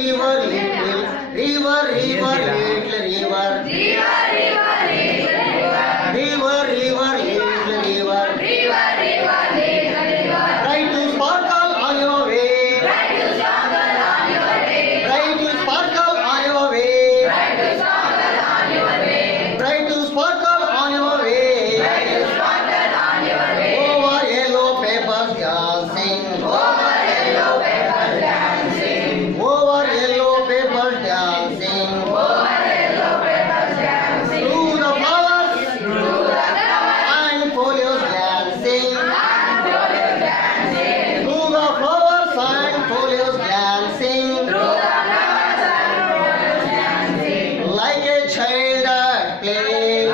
river, little river, river, little river, river, river, little river. Try to sparkle on your way. Try to sparkle on your way. Try to sparkle on your way. Over yellow papers dancing. Over yellow papers dancing. Through the flowers and folios dancing. Through the flowers and folios dancing. Like a child at play.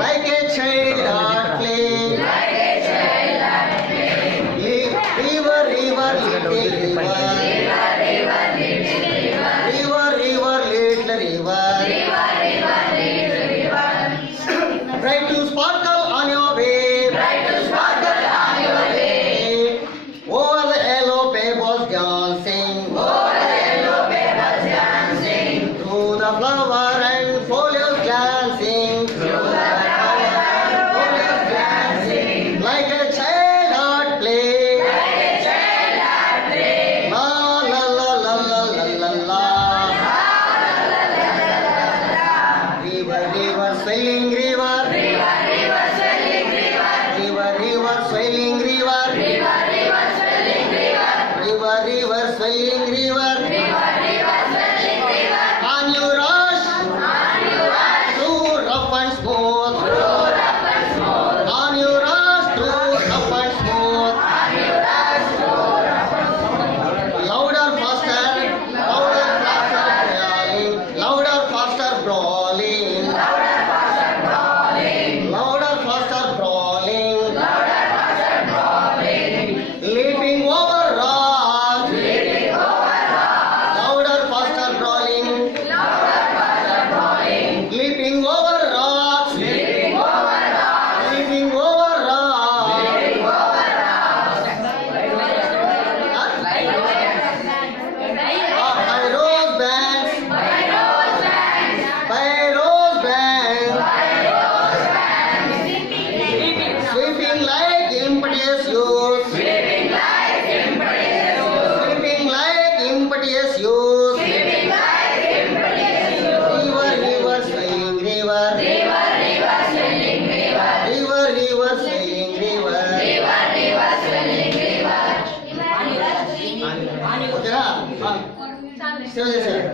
Like a child at play. River, river, little river. River, river, little river. Try to sparkle on your way. Over the yellow papers dancing. Through the flower and folios dancing. Like a child at play. La la la la la la la la. River, river, swelling river. River, river, swelling river. River, river, swelling river. On you rush, through rough and smooth. On you rush, through rough and smooth. Louder, faster, brawling. Louder, faster, brawling. Louder, faster, brawling. Leaping over rocks. Louder, faster, brawling. Leaping over rocks. Leaping over rocks. By rose banks. Sweeping like impetuous youth. Sweeping like impetuous youth. River, river, swelling river. River, river, swelling river. ఓకేనా? Save చేశారు.